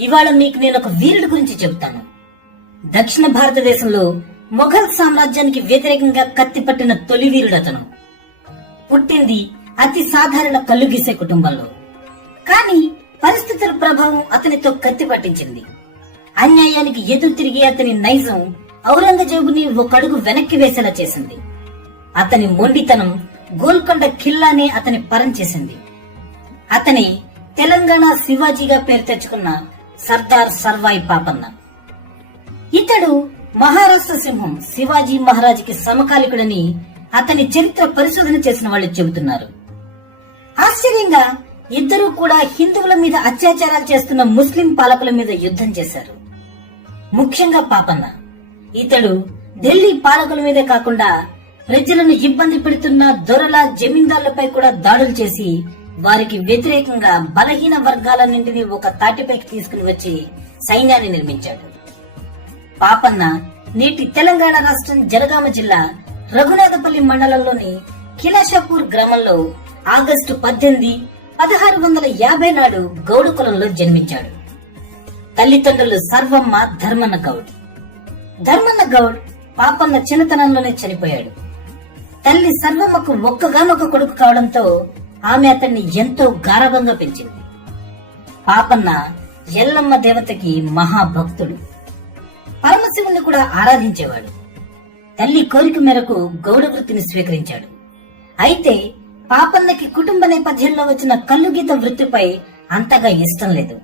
ఇవాళ మీకు నేను ఒక వీరుడి గురించి చెబుతాను. దక్షిణ భారతదేశంలో మొఘల్ సామ్రాజ్యానికి వ్యతిరేకంగా కత్తిపట్టిన తొలి వీరుడు అతను. పుట్టింది అతి సాధారణ కళ్ళు గీసే కుటుంబంలో. కానీ పరిస్థితుల ప్రభావం అతనితో కత్తి పట్టించింది. అన్యాయానికి ఎదురు తిరిగి అతని నైజం ఔరంగజేబుని ఒకడుగు వెనక్కి వేసేలా చేసింది. అతని మొండితనం గోల్కొండ ఖిల్లానే అతని పరం చేసింది. అతని తెలంగాణ శివాజీగా పేరు తెచ్చుకున్న సర్దార్ సర్వాయి పాపన్న. ఇతడు మహారాష్ట్ర సింహం శివాజీ మహారాజుకి సమకాలికుడని అతని చరిత్ర పరిశోధన చేసిన వాళ్ళు చెబుతున్నారు. ఆశ్చర్యంగా ఇద్దరూ కూడా హిందువుల మీద అత్యాచారాలు చేస్తున్న ముస్లిం పాలకుల మీద యుద్ధం చేశారు. ముఖ్యంగా పాపన్న. ఇతడు ఢిల్లీ పాలకుల మీదే కాకుండా ప్రజలను ఇబ్బంది పెడుతున్న దొరల జమీందారులపై కూడా దాడులు చేసి వారికి వ్యతిరేకంగా బలహీన వర్గాలన్నింటినీ ఒక తాటిపైకి తీసుకుని వచ్చి సైన్యాన్ని నిర్మించాడు. పాపన్న నేటి తెలంగాణ రాష్ట్రం జనగామ జిల్లా రఘునాథపల్లి మండలంలోని కిలాషాపూర్ గ్రామంలో ఆగస్టు 18, 1650 నాడు గౌడ కులంలో జన్మించాడు. తల్లిదండ్రులు సర్వమ్మ, ధర్మన్న గౌడ్. ధర్మన్న గౌడ్ పాపన్న చిన్నతనంలోనే చనిపోయాడు. తల్లి సర్వమ్మకు ఒక్కగానొక్క కొడుకు కావడంతో ఆమె అతన్ని ఎంతో గారాబంగా పెంచింది. పాపన్న ఎల్లమ్మ దేవతకి మహాభక్తుడు. పరమశివుణ్ణి కూడా ఆరాధించేవాడు. తల్లి కోరిక మేరకు గౌడ వృత్తిని స్వీకరించాడు. అయితే పాపన్నకి కుటుంబ నేపథ్యంలో వచ్చిన కల్లుగీత వృత్తిపై అంతగా ఇష్టం లేదు.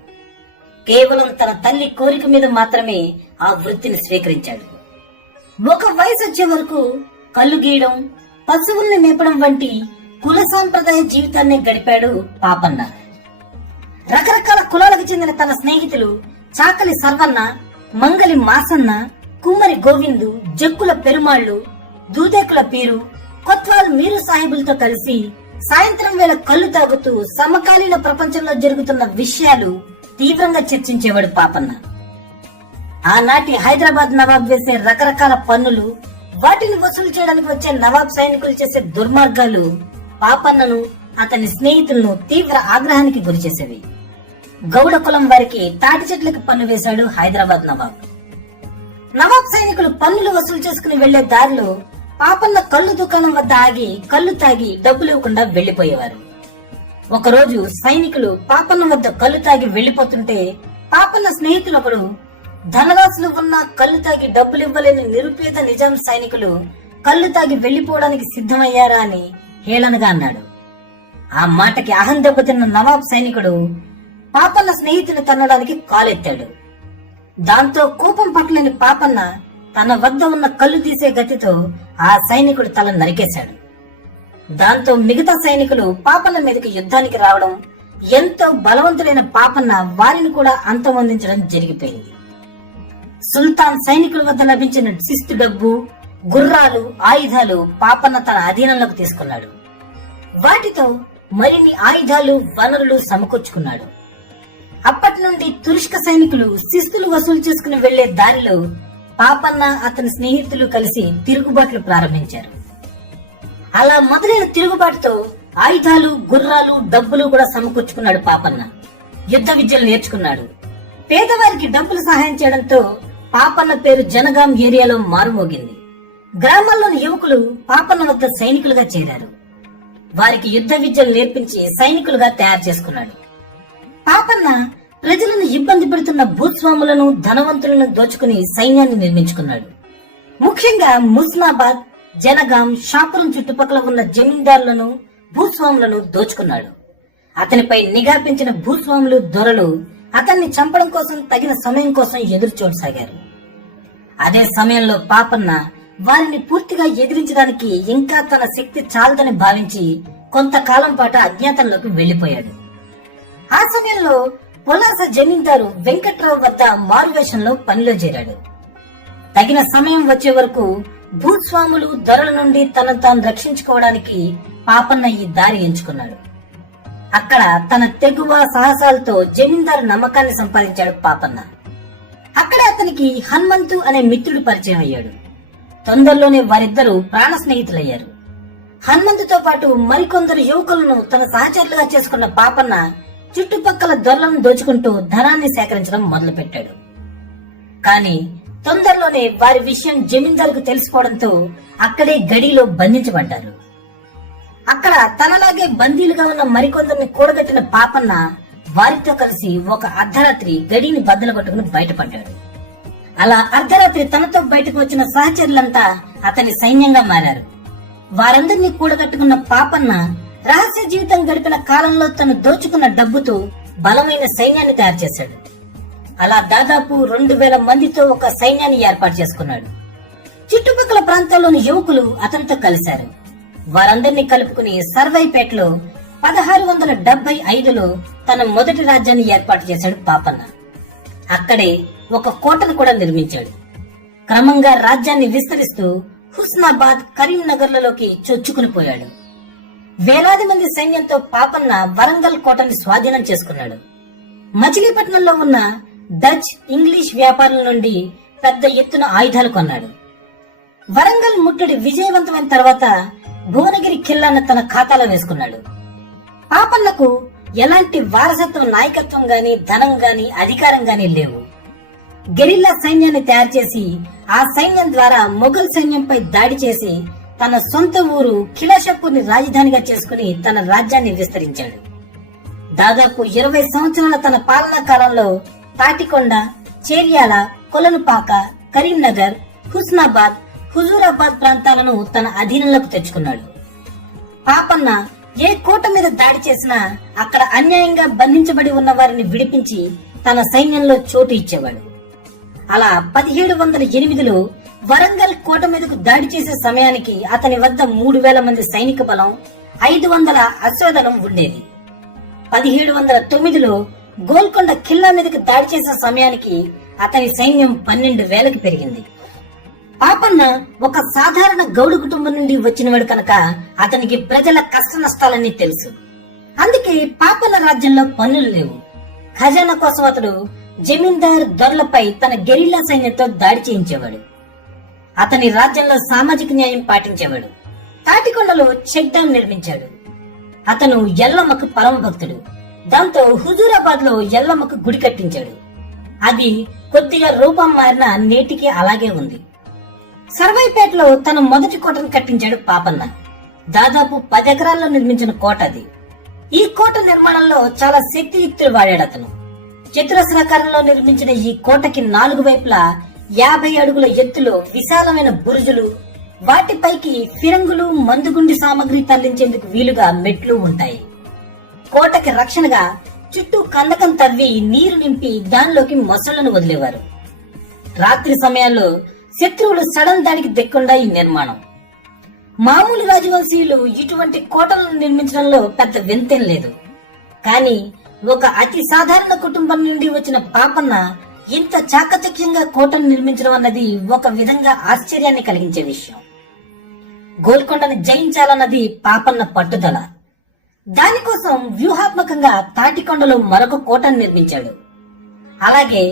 కేవలం తన తల్లి కోరిక మీద మాత్రమే ఆ వృత్తిని స్వీకరించాడు. ఒక వయసు వచ్చే వరకు కళ్ళు గీయడం, పశువుల్ని మేపడం వంటి కుల సాంప్రదాయ జీవితాన్ని గడిపాడు పాపన్న. రకరకాల కులాలకు చెందిన తన స్నేహితులు చాకలి సర్వన్న, మంగలి మాసన్న, కుమ్మరి గోవిందు, జక్కుల పెరుమాళ్లు, దూదేకుల పీరు, కొత్వాల్ మీరు సాహిబులతో కలిసి సాయంత్రం వేళ కళ్ళు తాగుతూ సమకాలీన ప్రపంచంలో జరుగుతున్న విషయాలు తీవ్రంగా చర్చించేవాడు పాపన్న. ఆనాటి హైదరాబాద్ నవాబ్ వేసే రకరకాల పన్నులు, వాటిని వసూలు చేయడానికి వచ్చే నవాబ్ సైనికులు చేసే దుర్మార్గాలు పాపన్నను, అతని స్నేహితులను తీవ్ర ఆగ్రహానికి గురిచేసేవి. గౌడ కులం వారికి తాటి చెట్లకు పన్ను వేశాడు హైదరాబాద్ నవాబ్. నవాబ్ సైనికులు పన్నులు వసూలు చేసుకుని వెళ్లే దారిలో పాపన్న కళ్ళు దుకాణం వద్ద ఆగి కళ్ళు తాగి డబ్బులు ఇవ్వకుండా వెళ్లిపోయేవారు. ఒకరోజు సైనికులు పాపన్న వద్ద కళ్ళు తాగి వెళ్లిపోతుంటే పాపన్న స్నేహితులు ఒకడు, ధనరాశులు ఉన్న కళ్ళు తాగి డబ్బులు ఇవ్వలేని నిరుపేద నిజాం సైనికులు కళ్ళు తాగి వెళ్లిపోవడానికి సిద్ధమయ్యారా అని హేళనగా అన్నాడు. ఆ మాటకి అహం దెబ్బతిన్న నవాబ్ సైనికుడు పాపన్న స్నేహితుని తన్నడానికి కాలెత్తాడు. దాంతో కోపం పట్టలేని పాపన్న తన వద్ద ఉన్న కళ్ళు తీసే గతితో ఆ సైనికుడు తల నరికేశాడు. దాంతో మిగతా సైనికులు పాపన్న మీదకి యుద్ధానికి రావడం, ఎంతో బలవంతులైన పాపన్న వారిని కూడా అంతమొందించడం జరిగిపోయింది. సుల్తాన్ సైనికుల వద్ద లభించిన శిస్తు డబ్బు, గుర్రాలు, ఆయుధాలు పాపన్న తన అధీనంలోకి తీసుకున్నాడు. వాటితో మరిన్ని ఆయుధాలు, వనరులు సమకూర్చుకున్నాడు. అప్పటి నుండి తురుష్క సైనికులు శిస్తులు వసూలు చేసుకుని వెళ్లే దారిలో పాపన్న, అతని స్నేహితులు కలిసి తిరుగుబాట్లు ప్రారంభించారు. అలా మొదలైన తిరుగుబాటుతో ఆయుధాలు, గుర్రాలు, డబ్బులు కూడా సమకూర్చుకున్నాడు పాపన్న. యుద్ధ విద్యలు నేర్చుకున్నాడు. పేదవారికి డబ్బులు సహాయం చేయడంతో పాపన్న పేరు జనగాం ఏరియాలో మారుమోగింది. గ్రామాల్లోని యువకులు పాపన్న వద్ద సైనికులుగా చేరారు. వారికి యుద్ధ విద్యలు నేర్పించి సైనికులుగా తయారు చేసుకున్నాడు. పాపన్న ప్రజలను ఇబ్బంది పెడుతున్న భూస్వాములను, ధనవంతులను దోచుకుని సైన్యాన్ని నిర్మించుకున్నాడు. ముఖ్యంగా ముస్నాబాద్, జనగాం, షాపురం చుట్టుపక్కల ఉన్న జమీందారులను, భూస్వాములను దోచుకున్నాడు. అతనిపై నిఘా పెంచిన భూస్వాములు, దొరలు అతన్ని చంపడం కోసం తగిన సమయం కోసం ఎదురు చూడసాగారు. అదే సమయంలో పాపన్న వారిని పూర్తిగా ఎదిరించడానికి ఇంకా తన శక్తి చాలదని భావించి కొంతకాలం పాటు అజ్ఞాతంలోకి వెళ్లిపోయాడు. ఆ సమయంలో పొలాస జమీందారు వెంకట్రావు వద్ద మారువేషంలో పనిలో చేరాడు. తగిన సమయం వచ్చే వరకు భూస్వాములు, దొరల నుండి తనను తాను రక్షించుకోవడానికి పాపన్న ఈ దారి ఎంచుకున్నాడు. అక్కడ తన తెగువ సాహసాలతో జమీందారు నమ్మకాన్ని సంపాదించాడు పాపన్న. అక్కడే అతనికి హనుమంతు అనే మిత్రుడు పరిచయం అయ్యాడు. తొందరలోనే వారిద్దరూ ప్రాణ స్నేహితులయ్యారు. హనుమంతుతో పాటు మరికొందరు యువకులను తన సహచరులుగా చేసుకున్న పాపన్న చుట్టుపక్కల దొరలను దోచుకుంటూ ధనాన్ని సేకరించడం మొదలుపెట్టాడు. కానీ తొందరలోనే వారి విషయం జమీందారుకు తెలిసిపోవడంతో అక్కడే గడిలో బంధించబడ్డారు. అక్కడ తనలాగే బందీలుగా ఉన్న మరికొందరిని కూడగట్టిన పాపన్న వారితో కలిసి ఒక అర్ధరాత్రి గడిని బద్దలుగొట్టుకుని బయటపడ్డాడు. అలా అర్ధరాత్రి తనతో బయటకు వచ్చిన సహచరులంతా అతని సైన్యంగా మారారు. వారందరినీ కూడగట్టుకున్న పాపన్న రహస్య జీవితం గడిపిన కాలంలో తను దోచుకున్న డబ్బుతో బలమైన సైన్యాన్ని తయారు చేశాడు. అలా దాదాపు 2000 మందితో ఒక సైన్యాన్ని ఏర్పాటు చేసుకున్నాడు. చుట్టుపక్కల ప్రాంతాల్లోని యువకులు అతనితో కలిశారు. వారందరినీ కలుపుకుని సర్వైపేటలో 1675లో తన మొదటి రాజ్యాన్ని ఏర్పాటు చేశాడు పాపన్న. అక్కడే ఒక కోటను కూడా నిర్మించాడు. క్రమంగా రాజ్యాన్ని విస్తరిస్తూ హుస్నాబాద్, కరీంనగర్లలోకి చొచ్చుకుని పోయాడు. వేలాది మంది సైన్యంతో పాపన్న వరంగల్ కోటని స్వాధీనం చేసుకున్నాడు. మచిలీపట్నంలో ఉన్న డచ్, ఇంగ్లీష్ వ్యాపారుల నుండి పెద్ద ఎత్తున ఆయుధాలు కొన్నాడు. వరంగల్ ముట్టడి విజయవంతమైన తర్వాత భువనగిరి ఖిల్లాను తన ఖాతాలో వేసుకున్నాడు. పాపన్నకు ఎలాంటి వారసత్వ నాయకత్వం గాని, ధనం గాని, అధికారం గాని లేవు. గెరిల్లా సైన్యాన్ని తయారు చేసి ఆ సైన్యం ద్వారా మొఘల్ సైన్యంపై దాడి చేసి తన సొంత ఊరు కిలాషపూర్ ని రాజధానిగా చేసుకుని తన రాజ్యాన్ని విస్తరించాడు. దాదాపు 20 సంవత్సరాల తన పాలనా కాలంలో తాటికొండ, చేర్యాల, కొలనుపాక, కరీంనగర్, హుస్నాబాద్, హుజూరాబాద్ ప్రాంతాలను తన అధీనంలోకి తెచ్చుకున్నాడు. పాపన్న ఏ కోట మీద దాడి చేసినా అక్కడ అన్యాయంగా బంధించబడి ఉన్న వారిని విడిపించి తన సైన్యంలో చోటు ఇచ్చేవాడు. అలా 1708లో వరంగల్ కోట మీదకు దాడి చేసే సమయానికి అతని వద్ద 3000 మంది సైనిక బలం, 500 అశ్వదళం ఉండేది. 1709లో గోల్కొండ ఖిల్లా మీదకు దాడి చేసే సమయానికి అతని సైన్యం 12,000కి పెరిగింది. పాపన్న ఒక సాధారణ గౌడు కుటుంబం నుండి వచ్చినవాడు కనుక అతనికి ప్రజల కష్ట నష్టాలన్నీ తెలుసు. అందుకే పాపన్న రాజ్యంలో పన్నులు లేవు. ఖజానా కోసం అతడు జమీందార్ దొరలపై తన గెరిల్లా సైన్యంతో దాడి చేయించేవాడు. అతని రాజ్యంలో సామాజిక న్యాయం పాటించేవాడు. తాటికొండలో చెక్ డ్యాం నిర్మించాడు. అతను ఎల్లమ్మకు పరమ భక్తుడు. దాంతో హుజూరాబాద్ లో ఎల్లమ్మకు గుడి కట్టించాడు. అది కొద్దిగా రూపం మారిన నేటికి అలాగే ఉంది. సర్వైపేటలో తన మొదటి కోటను కట్టించాడు పాపన్న. దాదాపు 10 ఎకరాల్లో నిర్మించిన కోట అది. ఈ కోట నిర్మాణంలో చాలా శక్తియుక్తులు వాడాడు అతను. చతురస్రాకారంలో నిర్మించిన ఈ కోటకి 4 వైపులా 50 అడుగుల ఎత్తులో విశాలమైన బురుజులు, వాటిపైకి ఫిరంగులు, మందుగుండి సామగ్రి తరలించేందుకు వీలుగా మెట్లు ఉంటాయి. కోటకి రక్షణగా చుట్టూ కందకం తవ్వి నీరు నింపి దానిలోకి మొసళ్లను వదిలేవారు. రాత్రి సమయాల్లో శత్రువులు సడన్ దాడికి దిక్కుండా ఈ నిర్మాణం. మామూలు రాజవంశీయులు ఇటువంటి కోటలను నిర్మించడంలో పెద్ద వింతేం లేదు. కానీ ఒక అతి సాధారణ కుటుంబం నుండి వచ్చిన పాపన్న ఇంత చాకచక్యంగా కోటను నిర్మించడం అన్నది ఒక విధంగా ఆశ్చర్యాన్ని కలిగించే విషయం. గోల్కొండను జయించాలన్నది పాపన్న పట్టుదల. దానికోసం వ్యూహాత్మకంగా తాటికొండలో మరొక కోటను నిర్మించాడు. అలాగే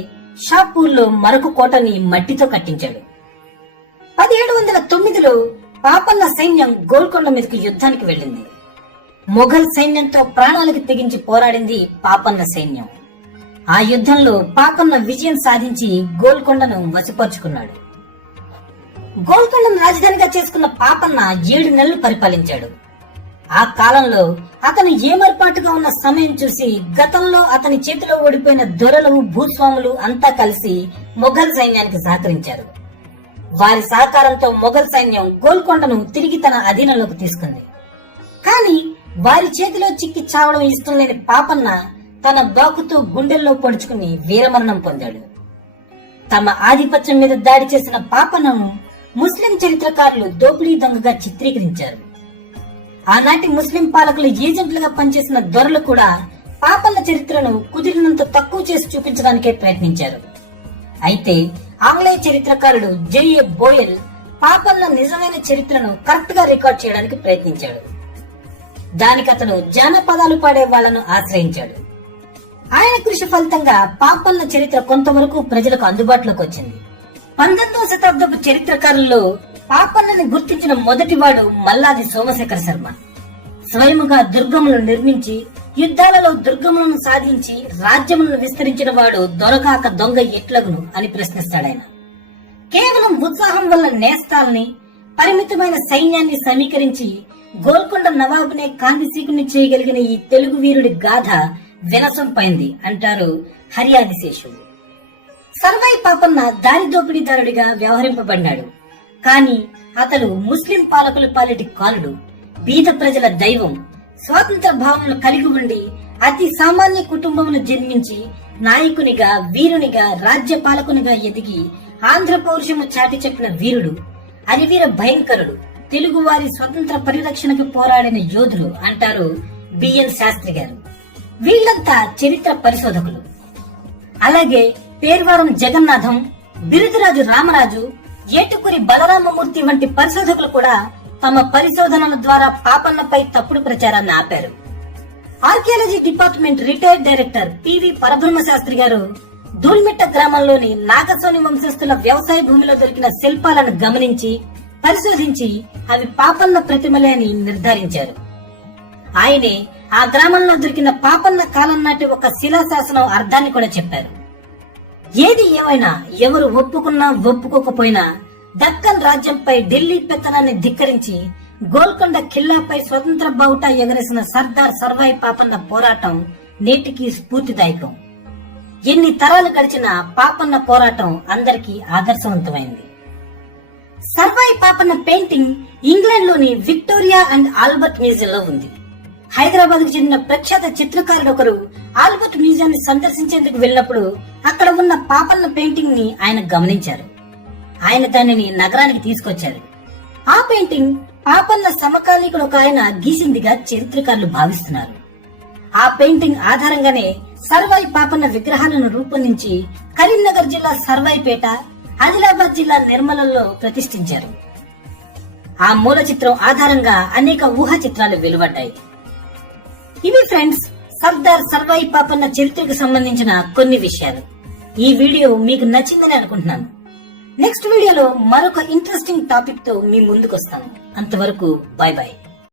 షాపూర్లో మరొక కోటని మట్టితో కట్టించాడు. 1709లో పాపన్న సైన్యం గోల్కొండ మీదకి యుద్ధానికి వెళ్ళింది. మొఘల్ సైన్యంతో ప్రాణాలకు తెగించి పోరాడింది పాపన్న సైన్యం. ఆ యుద్ధంలో పాపన్న విజయం సాధించి గోల్కొండను వశపరుచుకున్నాడు. గోల్కొండను రాజధానిగా చేసుకున్న పాపన్న 7 నెలలు పరిపాలించాడు. ఆ కాలంలో అతను ఏమర్పాటుగా ఉన్న సమయం చూసి గతంలో అతని చేతిలో ఓడిపోయిన దొరలు, భూస్వాములు అంతా కలిసి మొఘల్ సైన్యానికి సహకరించారు. వారి సహకారంతో మొఘల్ సైన్యం గోల్కొండను తిరిగి తన అధీనంలోకి తీసుకుంది. కానీ వారి చేతిలో చిక్కి చావడం ఇష్టం లేని పాపన్న తన బాకుతో గుండెల్లో పొడుచుకుని వీరమరణం పొందాడు. తమ ఆధిపత్యం మీద దాడి చేసిన పాపన్నను ముస్లిం చరిత్రకారులు దోపిడీ దొంగగా చిత్రీకరించారు. ఆనాటి ముస్లిం పాలకులు ఏజెంట్లుగా పనిచేసిన దొరలు కూడా పాపన్న చరిత్రను కుదిరినంత తక్కువ చేసి చూపించడానికే ప్రయత్నించారు. అయితే ఆంగ్లేయ చరిత్రకారుడు జెఏ బోయెల్ పాపన్న నిజమైన చరిత్రను కరెక్ట్ గా రికార్డ్ చేయడానికి ప్రయత్నించాడు. దానికి అతను జానపదాలు పాడే వాళ్లను ఆశ్రయించాడు. ఆయన కృషి ఫలితంగా పాపన్న చరిత్ర కొంతవరకు ప్రజలకు అందుబాటులోకి వచ్చింది. 19వ శతాబ్దపు చరిత్రకారుల్లో పాపన్నని గుర్తించిన మొదటివాడు మల్లాది సోమశేఖర శర్మ. స్వయముగా దుర్గములు నిర్మించి యుద్ధాలలో దుర్గములను సాధించి రాజ్యములను విస్తరించిన వాడు దొరకాక దొంగ ఎట్లగును అని ప్రశ్నిస్తాడాయన. కేవలం ఉత్సాహం వల్ల నేస్తాల్ని, పరిమితమైన సైన్యాన్ని సమీకరించి గోల్కొండ నవాబునే కాంతిసీకుని చేయగలిగిన ఈ తెలుగు వీరుడి గాథ వినసొంపైంది అంటారు హరియాదిశేషు. సర్వాయి పాపన్న దారిదోపిడీదారుడిగా వ్యవహరింపబడినాడు. కాని అతడు ముస్లిం పాలకుల పాలిటి కాలుడు, బీద ప్రజల దైవం. స్వాతంత్ర భావనలు కలిగి ఉండి అతి సామాన్య కుటుంబమును జన్మించి నాయకునిగా, వీరునిగా, రాజ్య పాలకునిగా ఎదిగి ఆంధ్ర పౌరుషము చాటి చెప్పిన వీరుడు, అరివీర భయంకరుడు, తెలుగువారి స్వతంత్ర పరిరక్షణకు పోరాడిన యోధులు అంటారు బిఎన్ శాస్త్రి గారు. వీళ్లంతా చరిత్ర పరిశోధకులు. అలాగే పేర్వారం జగన్నాథం, బిరుదురాజు రామరాజు, ఏటుకురి బలరామమూర్తి వంటి పరిశోధకులు కూడా తమ పరిశోధనల ద్వారా పాపన్నపై తప్పుడు ప్రచారాన్ని ఆపారు. Archaeology department retired director PV పరబ్రహ్మ శాస్త్రి గారు దూల్మిట్ట గ్రామంలోని నాగసోని వంశస్థుల వ్యవసాయ భూమిలో దొరికిన శిల్పాలను గమనించి పరిశోధించి అవి పాపన్న ప్రతిమలే అని నిర్ధారించారు. ఆయనే ఆ గ్రామంలో దొరికిన పాపన్న కాలం నాటి ఒక శిలాశాసనం అర్థాన్ని కూడా చెప్పారు. ఏది ఏమైనా, ఎవరు ఒప్పుకున్నా ఒప్పుకోకపోయినా దక్కన్ రాజ్యంపై ఢిల్లీ పెత్తనాన్ని ధిక్కరించి గోల్కొండ ఖిల్లాపై స్వతంత్ర బావుటా ఎగరేసిన సర్దార్ సర్వాయి పాపన్న పోరాటం నేటికి స్ఫూర్తిదాయకం. ఎన్ని తరాలు గడిచినా పాపన్న పోరాటం అందరికీ ఆదర్శవంతమైంది. సర్వాయి పాపన్న పెయింటింగ్ ఇంగ్లాండ్ లోని విక్టోరియా అండ్ ఆల్బర్ట్ మ్యూజియంలో ఉంది. హైదరాబాద్ కు చెందిన ప్రఖ్యాత చిత్రకారుడు ఒకరు ఆల్బర్ట్ మ్యూజియాన్ని సందర్శించేందుకు వెళ్ళినప్పుడు అక్కడ ఉన్న పాపన్న పెయింటింగ్ ని ఆయన గమనించారు. ఆయన దానిని నగరానికి తీసుకొచ్చారు. ఆ పెయింటింగ్ పాపన్న సమకాలీకుడు ఒక ఆయన గీసిందిగా చరిత్రకారులు భావిస్తున్నారు. ఆ పెయింటింగ్ ఆధారంగానే సర్వాయి పాపన్న విగ్రహాలను రూపొందించి కరీంనగర్ జిల్లా సర్వాయిపేట, ఆదిలాబాద్ జిల్లా నిర్మలలో ప్రతిష్ఠించారు. ఆ మూల చిత్రం ఆధారంగా అనేక ఊహా చిత్రాలు వెలువడ్డాయి. ఇవి ఫ్రెండ్స్, సర్దార్ సర్వాయి పాపన్న చరిత్రకు సంబంధించిన కొన్ని విషయాలు. ఈ వీడియో మీకు నచ్చిందని అనుకుంటున్నాను. నెక్స్ట్ వీడియోలో మరొక ఇంట్రెస్టింగ్ టాపిక్ తో మీ ముందుకు వస్తాను. అంతవరకు బై బై.